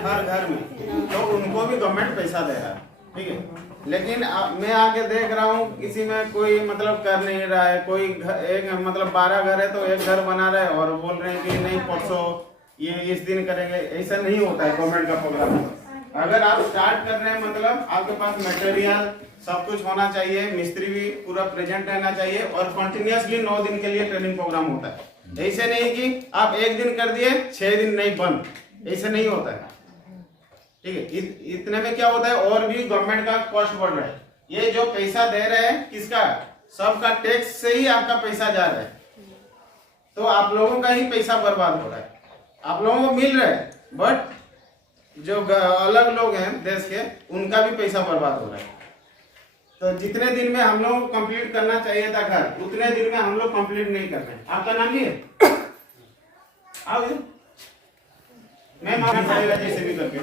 हर घर में, तो उनको भी गवर्नमेंट पैसा दे रहा है, ठीक है। लेकिन मैं आके देख रहा हूँ किसी में कोई मतलब कर नहीं रहा है। कोई एक मतलब 12 घर है तो एक घर बना रहे हैं और बोल रहे हैं कि नहीं परसों ये इस दिन करेंगे। ऐसा नहीं होता है गवर्नमेंट का प्रोग्राम। अगर आप स्टार्ट कर रहे हैं मतलब आपके पास मटेरियल सब कुछ होना चाहिए, मिस्त्री भी पूरा प्रेजेंट रहना चाहिए और कंटिन्यूअसली 9 दिन के लिए ट्रेनिंग प्रोग्राम होता है। ऐसे नहीं कि आप एक दिन कर दिए 6 दिन नहीं बंद, ऐसे नहीं होता है, ठीक है। इतने में क्या होता है और भी गवर्नमेंट का कॉस्ट बढ़ रहा है। ये जो पैसा दे रहे हैं किसका, सबका टैक्स से ही आपका पैसा जा रहा है, तो आप लोगों का ही पैसा बर्बाद हो रहा है। आप लोगों को मिल रहा है बट जो अलग लोग हैं देश के उनका भी पैसा बर्बाद हो रहा है। तो जितने दिन में हम लोग कंप्लीट करना चाहिए था घर, उतने दिन में हम लोग कंप्लीट नहीं कर रहे हैं। आपका नाम ये आओ मैं मालूम पड़ेगा जैसे भी करके।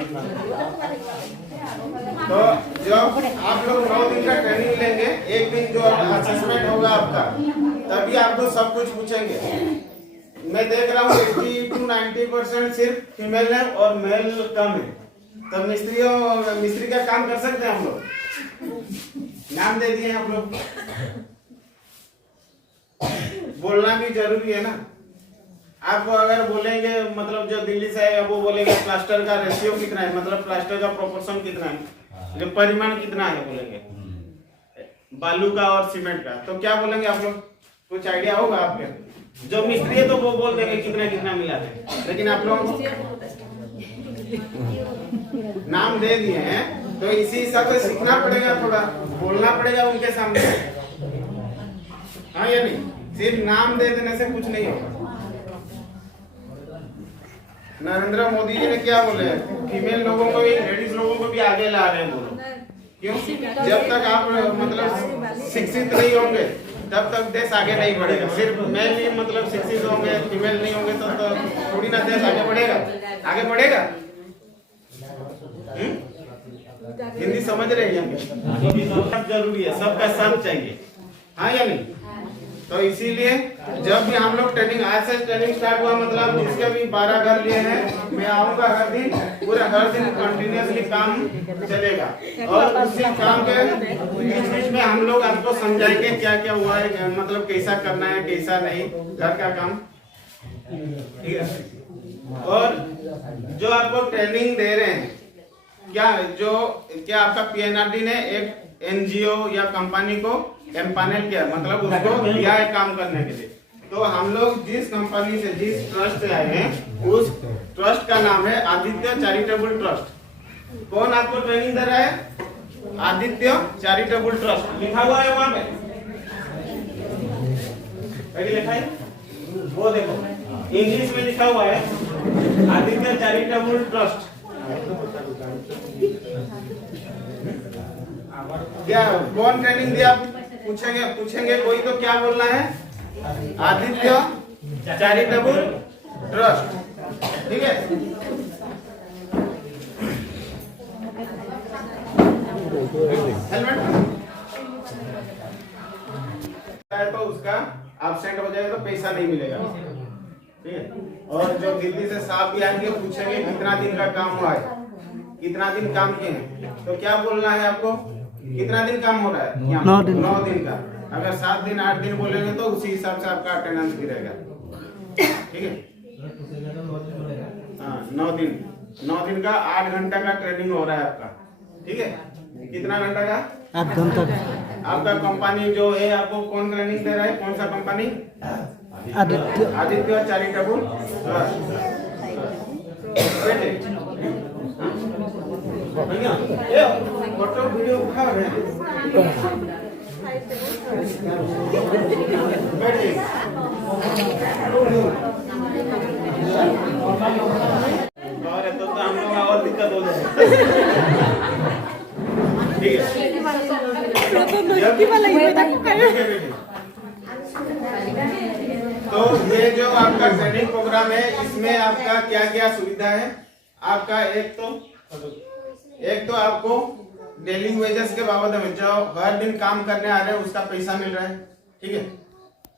तो जो आप लोग 9 दिन का ट्रेनिंग लेंगे, एक दिन जो असेसमेंट होगा आपका, तभी आपको सब कुछ पूछेंगे। मैं देख रहा हूँ 80 to 90% सिर्फ फीमेल है और मेल कम है। तो मिस्त्री का काम कर सकते हैं हम लोग। नाम दे दिए आप लोग, बोलना भी जरूरी है ना। आपको अगर बोलेंगे मतलब जो दिल्ली से है वो बोलेंगे प्लास्टर का रेशियो कितना है, मतलब प्लास्टर का प्रोपोर्शन कितना है, जो परिमाण कितना है बोलेंगे बालू का और सीमेंट का, तो क्या बोलेंगे आप लोग? कुछ आइडिया होगा आपके? जो मिस्त्री है तो वो बोल देंगे कितना कितना मिला है, लेकिन आप लोग नाम दे दिए हैं तो इसी हिसाब से सीखना पड़ेगा, थोड़ा बोलना पड़ेगा उनके सामने, हाँ या नहीं? सिर्फ नाम दे देने से कुछ नहीं होगा। नरेंद्र मोदी जी ने क्या बोले, फीमेल लोगों को भी, लेडीज लोगों को भी आगे ला रहे हैं। बोलो क्यों? जब तक आप मतलब शिक्षित नहीं होंगे तब तक देश आगे नहीं बढ़ेगा। सिर्फ मेल ही मतलब शिक्षित होंगे, फीमेल नहीं होंगे तो थोड़ी ना देश आगे बढ़ेगा। आगे बढ़ेगा? हिंदी समझ रहे हैं? सब जरूरी है, सबका साथ चाहिए, हाँ या नहीं? तो इसीलिए जब भी हम लोग ट्रेनिंग, आज से ट्रेनिंग स्टार्ट हुआ मतलब जिसके भी 12 घर लिए हैं, मैं आऊंगा हर दिन, पूरा हर दिन कंटिन्यूअसली काम चलेगा और उसी काम के बीच बीच में हम लोग आपको समझाएंगे क्या क्या हुआ है, मतलब कैसा करना है कैसा नहीं, घर का काम, ठीक है। और जो आपको ट्रेनिंग दे रहे हैं, क्या आपका पीएनआरडी ने एक एनजीओ या कंपनी को एम्पानल किया, मतलब उसको दिया है काम करने के लिए। तो हम लोग जिस कंपनी से, जिस ट्रस्ट से आए हैं, उस ट्रस्ट का नाम है आदित्य चैरिटेबल ट्रस्ट। कौन आपको ट्रेनिंग दे रहा है? आदित्य चैरिटेबल ट्रस्ट लिखा हुआ है वहां पे, लिखा है वो देखो, इंग्लिश में लिखा हुआ है आदित्य चैरिटेबल ट्रस्ट। क्या कौन ट्रेनिंग दिया पूछेंगे कोई तो क्या बोलना है? आदित्य चैरिटेबल ट्रस्ट, ठीक है। हेलमेट तो उसका एब्सेंट हो जाएगा तो पैसा नहीं मिलेगा, ठीक है। और जो दिल्ली से साहब भी आएंगे पूछेंगे कितना दिन का काम हुआ है, कितना दिन काम किए हैं, तो क्या बोलना है आपको? कितना दिन काम हो रहा है? 9 दिन का। अगर 7 दिन 8 दिन बोलेंगे तो उसी हिसाब से आपका अटेंडेंस गिरेगा, ठीक है। हाँ 9 दिन का 8 घंटा का ट्रेनिंग हो रहा है आपका, ठीक है। कितना घंटा का? 8 घंटा। आपका कंपनी जो है आपको कौन ट्रेनिंग दे रहा है? कौन सा company? Aditya charitable trust. Photo video उठा रहे हैं। और तो हम लोग और दिक्कत हो जाए, ठीक है। तो ये जो आपका ट्रेनिंग प्रोग्राम है, इसमें आपका क्या क्या सुविधा है? आपका एक तो आपको डेली वेजेस के बाबत में जो हर दिन काम करने आ रहे हैं उसका पैसा मिल रहा है, ठीक है।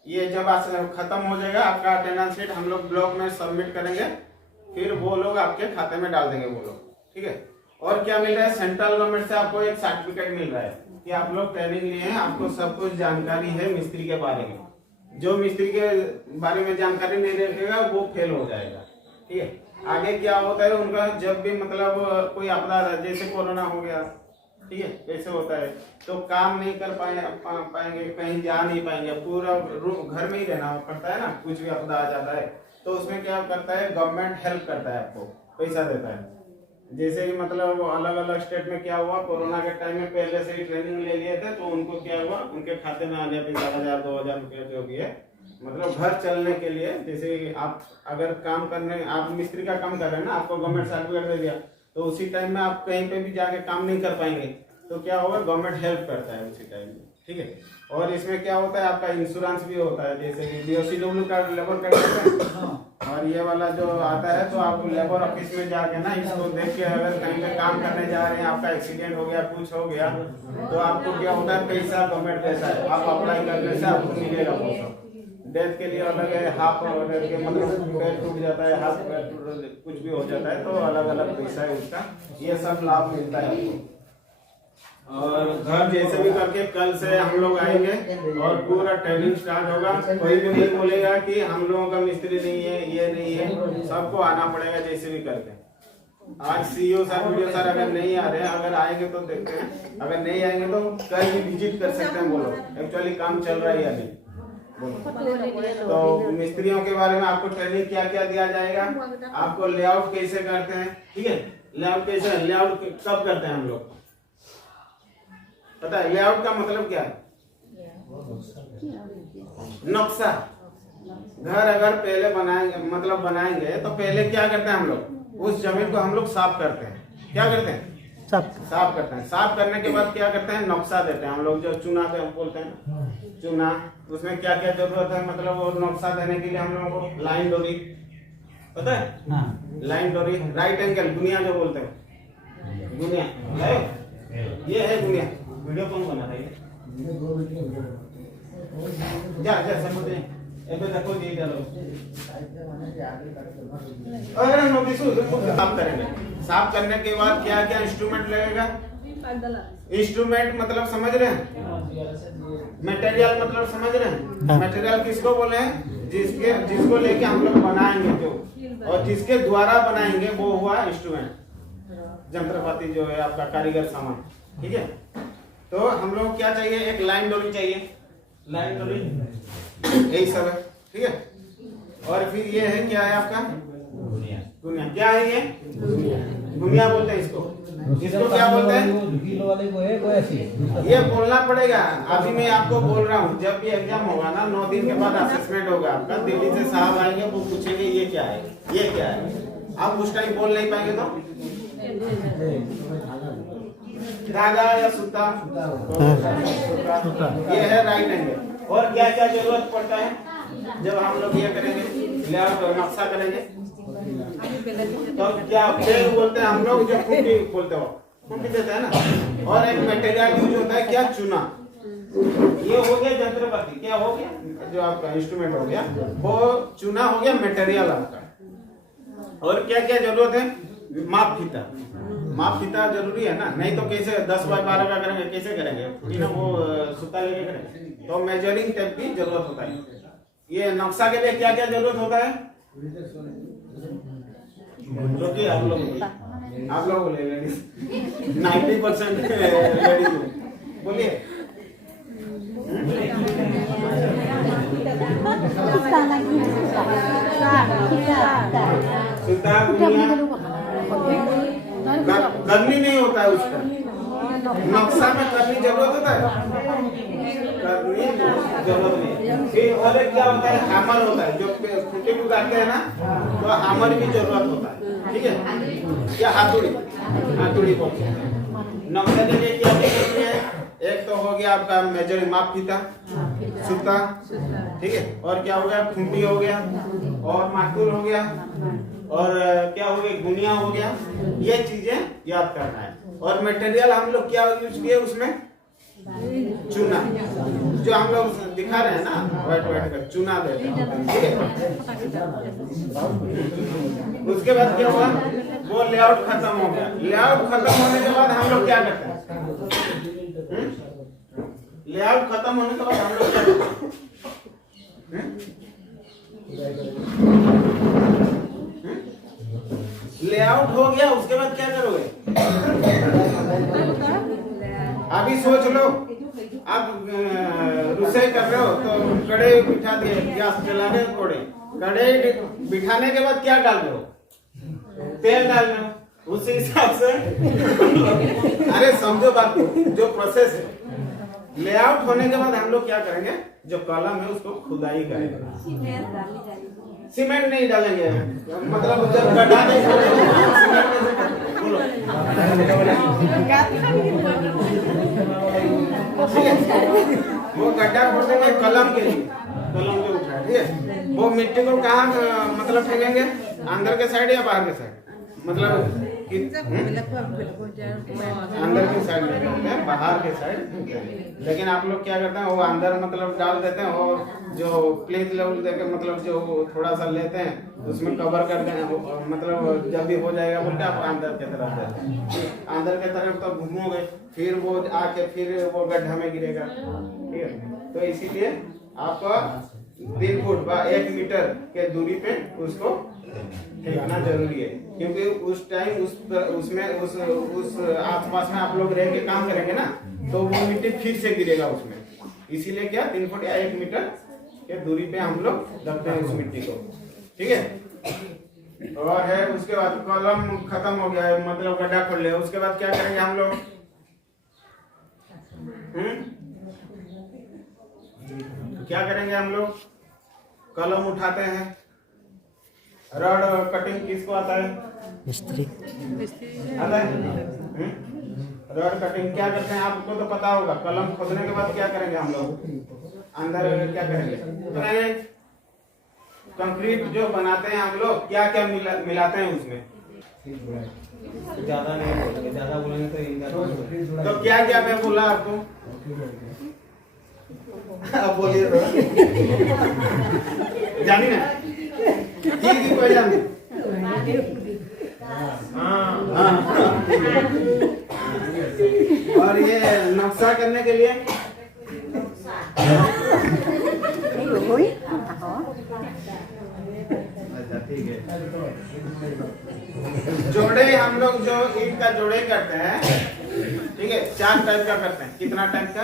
ये जब खत्म हो जाएगा आपका अटेंडेंस शीट हम लोग ब्लॉक में सबमिट करेंगे, फिर वो लोग आपके खाते में डाल देंगे वो लोग, ठीक है। और क्या मिल रहा है, सेंट्रल गवर्नमेंट से आपको एक सर्टिफिकेट मिल रहा है कि आप लोग ट्रेनिंग लिए हैं, आपको सब कुछ जानकारी है मिस्त्री के बारे में। जो मिस्त्री के बारे में जानकारी नहीं रखेगा वो फेल हो जाएगा, ठीक है। आगे क्या होता है उनका, जब भी मतलब कोई आपदा जैसे कोरोना हो गया, ठीक है, कैसे होता है तो काम नहीं कर पाएंगे, कहीं जा नहीं पाएंगे, पूरा घर में ही रहना पड़ता है ना, कुछ भी आपदा आ जाता है तो उसमें क्या करता है गवर्नमेंट हेल्प करता है, आपको पैसा देता है। जैसे कि मतलब अलग अलग स्टेट में क्या हुआ, कोरोना के टाइम में पहले से ही ट्रेनिंग ले लिए थे तो उनको क्या हुआ, उनके खाते में आ गया 1000 2000 रुपया जो भी है, मतलब घर चलने के लिए। जैसे आप अगर काम करने, आप मिस्त्री का काम कर रहे हैं ना, आपको गवर्नमेंट सर्टिफिकेट दे दिया तो उसी टाइम में आप कहीं पे भी जाके काम नहीं कर पाएंगे तो क्या होगा, गवर्नमेंट हेल्प करता है उसी टाइम में, ठीक है। और इसमें क्या होता है आपका इंश्योरेंस भी होता है, जैसे कि BOCW का लेबर कार्ड और ये वाला जो आता है तो आप लेबर ऑफिस में जाके ना इसको देख के अगर कहीं पे काम करने जा रहे हैं, आपका एक्सीडेंट हो गया, कुछ हो गया तो आपको क्या होता है, पैसा गवर्नमेंट पैसा है, आप अप्लाई करने से आपको मिलेगा वो सब। डेथ के लिए अलग है, हाफ डेथ के मतलब पैर टूट जाता है, हाथ पैर कुछ भी हो जाता है तो अलग अलग पैसा है उसका, ये सब लाभ मिलता है आपको। और घर जैसे भी करके कल से हम लोग आएंगे और पूरा ट्रेनिंग स्टार्ट होगा। कोई भी नहीं बोलेगा कि हम लोगों का मिस्त्री नहीं है, ये नहीं है, सबको आना पड़ेगा जैसे भी करके। आज CEO सर, वीडियो सर अगर नहीं आ रहे हैं, अगर आएंगे तो देखते हैं, अगर नहीं आएंगे तो कल भी विजिट कर सकते हैं, बोलो एक्चुअली काम चल रहा है या नहीं। तो मिस्त्रियों के बारे में आपको ट्रेनिंग क्या क्या दिया जाएगा, आपको लेआउट कैसे करते हैं, ठीक है। लेआउट कैसे, लेआउट कब करते हैं हम लोग पता है, लेआउट का मतलब क्या है, नक्शा। घर अगर पहले बनाएंगे मतलब बनाएंगे तो पहले क्या करते हैं हम लोग, उस जमीन को हम लोग साफ करते हैं। क्या करते हैं, साफ करते हैं। साफ करने के बाद क्या करते हैं, नक्शा देते हैं हम लोग, जो चुना बोलते हैं चुना। उसमें क्या क्या जरूरत है, मतलब वो नक्शा देने के लिए हम लोगों को लाइन डोरी पता है, लाइन डोरी, राइट एंगल, गुनिया जो बोलते हैं, गुनिया है, ये है गुनिया। वीडियो कौन बना रहा है, जा समझ देखो जी चलो। अगर नोटिस साफ करेंगे, साफ करने के बाद क्या क्या इंस्ट्रूमेंट लगेगा, इंस्ट्रूमेंट मतलब समझ रहे हैं, मटेरियल मतलब समझ रहे हैं, मटेरियल किसको बोले हैं, जिसको लेके हम लोग बनाएंगे जो, और जिसके द्वारा बनाएंगे वो हुआ इंस्ट्रूमेंट, यंत्रपाति जो है आपका कारीगर सामान, ठीक है। तो हम लोग क्या चाहिए, एक लाइन डोरी चाहिए, लाइन डोरी यही सब है, ठीक है। और फिर ये है क्या है आपका गुनिया, क्या है ये गुनिया बोलते हैं इसको, इसको क्या बोलते हैं, ये बोलना पड़ेगा। अभी मैं आपको बोल रहा हूँ, जब भी एग्जाम होगा ना 9 दिन के बाद असेसमेंट होगा आपका, दिल्ली से साहब आएंगे, वो पूछेंगे ये क्या है, ये क्या है, आप उस टाइम बोल नहीं पाएंगे तो धागा या सूता, ये है राइट एंगल। और क्या क्या जरूरत पड़ता है जब हम लोग ये करेंगे, लेआउट नक्शा करेंगे तो क्या पेड़ बोलते हैं हम लोग, जो खूंटी बोलते हो, खूंटी देते हैं ना। और एक मटेरियल यूज होता है क्या, चुना। ये हो गया यंत्रपाति, क्या हो गया जो आपका इंस्ट्रूमेंट हो गया, वो चुना हो गया मटेरियल आपका। और क्या क्या जरूरत है, माप फीता, माप फीता जरूरी है ना, नहीं तो कैसे 10 बाय 12 का करेंगे, कैसे करेंगे ना, वो सूता लेके करेंगे। तो मेजरिंग टेप की जरूरत होता है। ये नक्शा के लिए क्या क्या जरूरत होता है, रोकिए आप लोग ले लेडीज 90% लेडीज बोलिए। करनी नहीं होता है उसका, नक्शा में करनी जरूरत होता है, करनी जरूरत नहीं। फिर और एक क्या होता है, हैमर होता है, जो खूंटी को काटते हैं ना, तो हैमर की जरूरत होता है, ठीक है। या हाथुड़ी, हाथुड़ी बोलते हैं। नक्शे के लिए क्या क्या है, एक तो हो गया आपका मेजरिंग माप फीता, सूता, ठीक है। और क्या हो गया, खूंटी हो गया, और माटूल हो गया, और क्या हो गया, गुनिया हो गया। ये चीजें याद करना है। और मटेरियल हम लोग क्या यूज किए उसमें, चूना, जो हम लोग दिखा रहे हैं ना व्हाइट व्हाइट का चूना देते हैं, ठीक है। उसके बाद क्या हुआ, वो लेआउट खत्म हो गया। लेआउट खत्म होने के बाद हम लोग क्या करते हैं, लेआउट खत्म होने के बाद हम लोग क्या करते हैं, लेआउट हो गया, उसके बाद क्या करोगे, अभी सोच लो आप रसोई कर रहे हो तो कढ़ाई बिठा दिए, गैस जला के कढ़ाई बिठाने के बाद क्या डाल रहे हो, तेल डाल रहे हो, उसी हिसाब से अरे समझो बात को, जो प्रोसेस है। लेआउट होने के बाद हम लोग क्या करेंगे, जो कॉलम है उसको खुदाई करेंगे। सीमेंट नहीं डालेंगे, मतलब जब गड्ढा नहीं वो गड्ढा खोदेंगे कलम के लिए, कलम के ऊपर, ठीक है। वो मिट्टी को कहाँ मतलब फेंकेंगे, अंदर के साइड या बाहर के साइड, मतलब अंदर की साइड में फेंकते हैं, बाहर के साइड। लेकिन आप लोग क्या करते हैं, वो अंदर मतलब डाल देते हैं, और जो प्लेस लेवल देके मतलब जो थोड़ा सा लेते हैं उसमें कवर करते हैं, मतलब जब भी हो जाएगा बोलते आप अंदर की तरफ देते हैं, अंदर की तरफ तो घूमोगे फिर वो आके फिर वो गड्ढा में गिरेगा, ठीक है। तो इसीलिए आपको 3 फुट व 1 मीटर के दूरी पे उसको फेंकना जरूरी है, क्योंकि उस टाइम उस आसपास में आप लोग रह के काम करेंगे ना, तो वो मिट्टी फिर से गिरेगा उसमें। इसीलिए क्या 3 फुट या 1 मीटर के दूरी पे हम लोग रखते हैं उस मिट्टी को, ठीक है। और है उसके बाद कॉलम खत्म हो गया है, मतलब गड्ढा खोल लिया, उसके बाद क्या करेंगे हम लोग, क्या करेंगे हम लोग, कॉलम उठाते हैं। रॉड कटिंग किसको आता है, मिस्त्री आता है। रॉड कटिंग क्या करते हैं आपको तो पता होगा। कलम खोदने के बाद क्या करेंगे हम लोग, अंदर क्या करेंगे, कंक्रीट जो बनाते हैं हम लोग, क्या क्या मिलाते हैं उसमें, ज्यादा नहीं बोलेंगे, ज्यादा बोलेंगे तो क्या क्या मैं बोला आपको, अब बोलिए जानी ना की कोई जानी। और ये नक्शा करने के लिए अच्छा ठीक है। जोड़े हम लोग जो ईंट का जोड़े करते हैं, ठीक है, 4 टाइप का करते हैं। कितना टाइप का,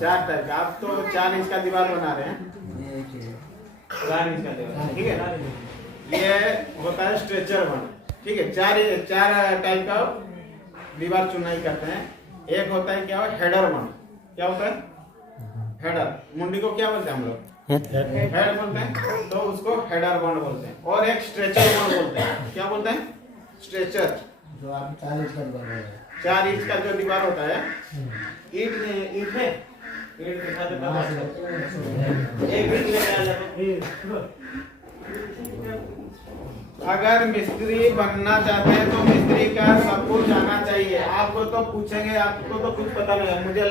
4 टाइप का। आप तो 4 इंच का दीवार बना रहे हैं, 4 इंच का दीवार, ठीक है। ये होता है स्ट्रेचर वन, ठीक है। 4 टाइप का दीवार चुनाई करते हैं। एक होता है क्या, हेडर वन। क्या होता है हेडर, मुंडी को क्या बोलते हैं हम लोग, हेड बोलते हैं, तो उसको हेडर वन बोलते हैं। और एक स्ट्रेचर वन बोलते हैं। क्या बोलते हैं, स्ट्रेचर, जो आप 4 इंच का दीवार है, 4 इंच का जो दीवार होता है, ईंट में ईंट के साथ एक ईंट लेके आ जाओ। अगर मिस्त्री बनना चाहते हैं तो मिस्त्री का सब कुछ आना चाहिए। आपको तो पूछेंगे, आपको तो कुछ पता नहीं है, मुझे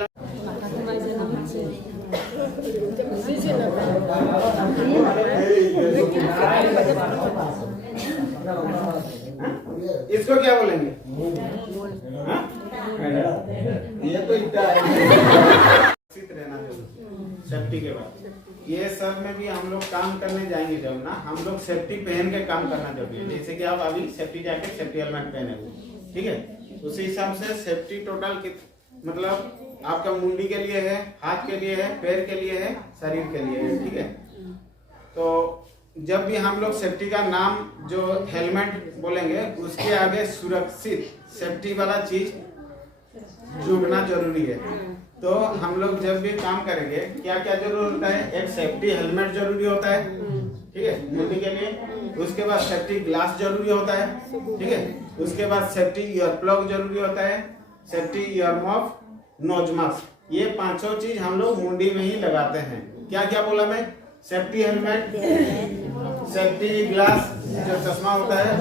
इसको क्या बोलेंगे, ये तो इतना रहना सेफ्टी के बाद। ये सब में भी हम लोग काम करने जाएंगे जब ना, हम लोग सेफ्टी पहन के काम करना जरूरी है। जैसे कि आप अभी सेफ्टी जैकेट, सेफ्टी हेलमेट पहने हुए, ठीक है। उसी हिसाब से सेफ्टी टोटल मतलब आपका मुंडी के लिए है, हाथ के लिए है, पैर के लिए है, शरीर के लिए है, ठीक है। तो जब भी हम लोग सेफ्टी का नाम जो हेलमेट बोलेंगे, उसके आगे सुरक्षित सेफ्टी वाला चीज जुड़ना जरूरी है। तो हम लोग जब भी काम करेंगे क्या क्या जरूरी होता है, एक सेफ्टी हेलमेट जरूरी होता है, ठीक है, मुंडी के लिए। उसके बाद सेफ्टी ग्लास जरूरी होता है, ठीक है। उसके बाद सेफ्टी ईयर प्लग जरूरी होता है, safety earmuff, nose mask. ये 5 चीज हम लोग मुंडी में ही लगाते हैं। क्या क्या बोला मैं, सेफ्टी हेलमेट, सेफ्टी ग्लास जो चश्मा होता है,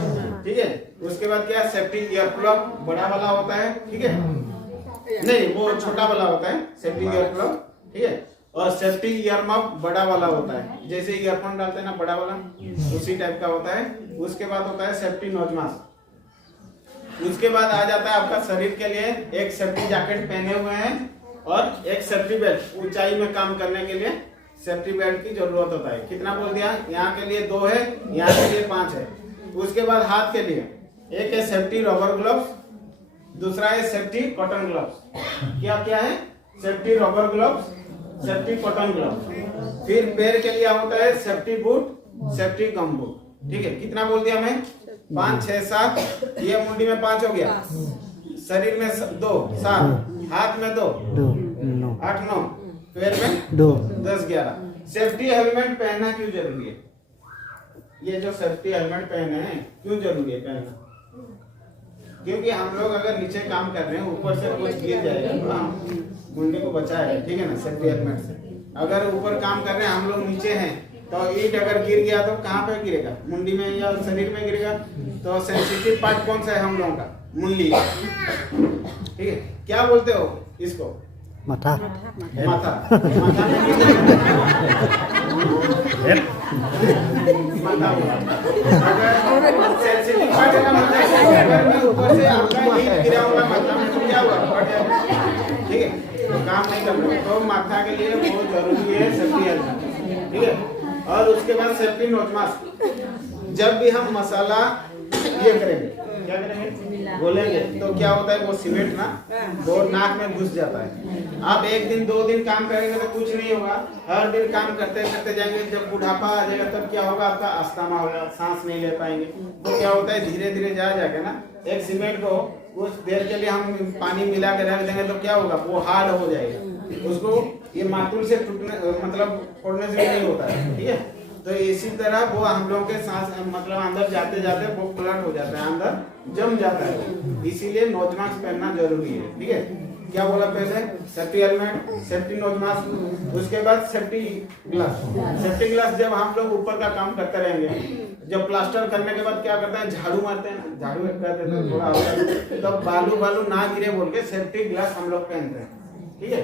ठीक है। उसके बाद क्या, सेफ्टी ईयर प्लग बड़ा वाला होता है, ठीक है। नहीं, वो छोटा वाला होता है सेफ्टी ईयर प्लग, ठीक है। और सेफ्टी ईयर मफ बड़ा वाला होता है, जैसे ईयरफोन डालते हैं ना बड़ा वाला, उसी टाइप का होता है। उसके बाद होता है सेफ्टी नोज मास्क। उसके बाद आ जाता है आपका शरीर के लिए एक सेफ्टी जैकेट पहने हुए हैं और एक सेफ्टी बेल्ट, ऊंचाई में काम करने के लिए सेफ्टी बेल्ट की जरूरत होता है। कितना बोल दिया? यहाँ के लिए 2 है, यहाँ के लिए 5 है। उसके बाद हाथ के लिए एक है सेफ्टी रबर ग्लव्स, दूसरा है सेफ्टी कॉटन ग्लव्स। क्या क्या है? Safety rubber gloves, safety cotton gloves. फिर पैर के लिए होता है सेफ्टी बूट, सेफ्टी गम बूट, ठीक है। कितना बोल दिया मैं? 5 6 7। ये मुंडी में 5 हो गया, शरीर में 2 7, हाथ में 2 8 9, पैर में 2 10 11। सेफ्टी हेलमेट पहनना क्यों जरूरी है? ये जो सेफ्टी हेलमेट पहने हैं क्यों जरूरी है पहनना? क्योंकि हम लोग अगर नीचे काम कर रहे हैं, ऊपर से कुछ गिर जाएगा तो हम मुंडी को बचाएगा, ठीक है ना, सेफ्टी हेलमेट से। अगर ऊपर काम कर रहे हैं, हम लोग नीचे हैं, तो ईंट अगर गिर गया तो कहाँ पे गिरेगा? मुंडी में या शरीर में गिरेगा। तो सेंसिटिव पार्ट कौन सा है हम लोगों का? मुंडी, ठीक है। क्या बोलते हो इसको? माथा। माथा अगर सेंसिटिव पार्ट है ना, मतलब अगर मैं ऊपर से आपका ईंट गिराऊंगा माथा में तो क्या हुआ? फट जाएगा, ठीक है, तो काम नहीं कर रहे। तो माथा के लिए बहुत जरूरी है सेफ्टी हेलमेट, ठीक है। और उसके बाद सेफ्टी नोज मास्क। जब भी हम मसाला ये करेंगे, क्या करेंगे? बोलेंगे तो क्या होता है? वो सीमेंट ना वो नाक में घुस जाता है। आप 1 दिन 2 दिन काम करेंगे तो कुछ नहीं होगा, हर दिन काम करते करते जाएंगे, जब बुढ़ापा आ जाएगा तब क्या होगा? आपका अस्थमा होगा, सांस नहीं ले पाएंगे। तो क्या होता है? धीरे धीरे जा जाके ना एक सीमेंट को कुछ देर के लिए हम पानी मिला के रख देंगे तो क्या होगा? वो हार्ड हो जाएगा, उसको ये मातुल से टूटने मतलब फोड़ने से नहीं होता है, ठीक है। तो इसी तरह वो हम लोगों के सांस मतलब अंदर जाते जाते वो फ्लट हो जाता है, अंदर जम जाता है। इसीलिए नोज मास्क पहनना जरूरी है, ठीक है। क्या बोला पहले? Safety helmet, safety nose mask, उसके बाद सेफ्टी ग्लास। सेफ्टी ग्लास जब हम लोग ऊपर का काम करते रहेंगे, जब प्लास्टर करने के बाद क्या करते हैं? झाड़ू मारते हैं ना, झाड़ू करते हैं थोड़ा होगा, तो बालू ना गिरे बोल के सेफ्टी ग्लास हम लोग पहनते हैं, ठीक है।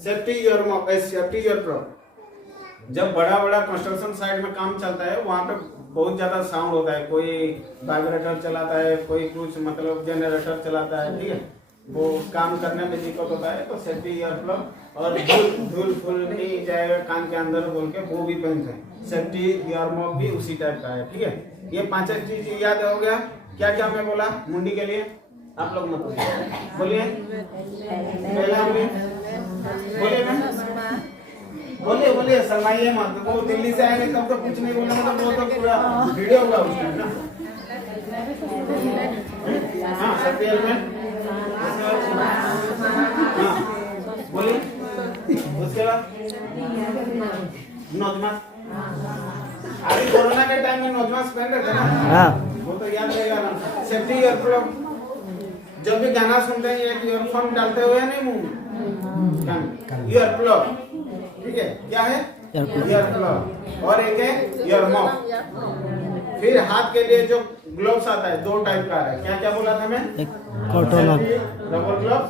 Safety ear plug. जब बड़ा बड़ा कंस्ट्रक्शन साइट में काम चलता है, वहाँ पे बहुत ज्यादा साउंड होता है, कोई वाइब्रेटर चलाता है, कोई कुछ मतलब जनरेटर चलाता है, ठीक है। वो काम करने में दिक्कत होता है, तो सेफ्टी ईयर प्लग और धूल फूल नहीं जाएगा कान के अंदर बोल के वो भी पहनते हैं। सेफ्टी ईयर मॉक भी उसी टाइप का है, ठीक है। ये 5 चीज याद हो गया। क्या क्या मैं बोला मुंडी के लिए? आप लोग मत बोलिए, पहला बोलिए बोलिए शर्माइए मत। वो दिल्ली से आएंगे तब तो कुछ नहीं बोलेंगे, तो वो तो पूरा वीडियो होगा उसमें ना। हाँ, सेफ्टी हेलमेट, हाँ बोलिए। उसके बाद नोज मास्क। अभी कोरोना के टाइम में नोज मास्क पहन रहे थे ना, वो तो याद रहेगा ना। सेफ्टी ईयर प्लग, जब भी गाना सुनते हैं एक ईयरफोन डालते हुए नहीं मुंह में, ईयर प्लग, ठीक है। क्या है? Ear plug. और एक है ईयर मफ। फिर हाथ के लिए जो ग्लोव्स आता है 2 टाइप का है। क्या क्या बोला था मैं? Rubber gloves,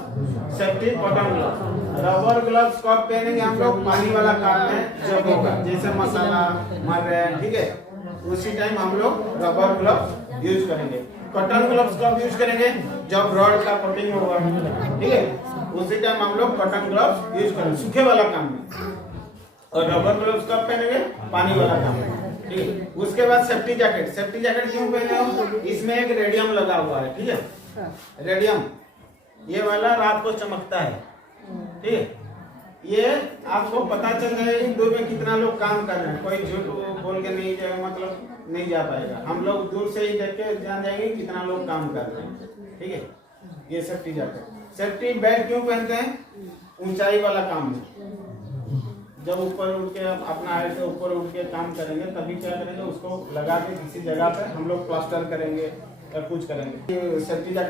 safety cotton gloves. Rubber gloves कब पहनेंगे हम लोग? पानी वाला काम में जब होगा, जैसे मसाला मर रहे हैं, ठीक है, उसी टाइम हम लोग रबर ग्लव्स यूज करेंगे। कॉटन ग्लव्स कब यूज करेंगे? जब रॉड का कटिंग होगा, ठीक है, उसी टाइम हम लोग कॉटन ग्लव्स यूज करेंगे सूखे वाला काम में। और रबर ग्लव्स कब पहनेंगे? पानी वाला काम में, ठीक है। उसके बाद सेफ्टी जैकेट। सेफ्टी जैकेट क्यों पहने हो? इसमें एक रेडियम लगा हुआ है, ठीक है, रेडियम ये वाला रात को चमकता है, ठीक है। ये आपको पता चल जाएगा कि दूर में कितना लोग काम कर रहे हैं, कोई झूठ बोल के नहीं जाएगा, मतलब नहीं जा पाएगा। हम लोग दूर से ही देख के जान जाएंगे कितना लोग काम कर रहे हैं, ठीक है। ये सेफ्टी जैकेट। सेफ्टी बेल्ट क्यों पहनते हैं? ऊंचाई वाला काम में, जब ऊपर उठ के अपना हाइट से ऊपर उठ के काम करेंगे तभी क्या करेंगे? उसको लगा के किसी जगह पे हम लोग प्लास्टर करेंगे या कुछ करेंगे। Safety jacket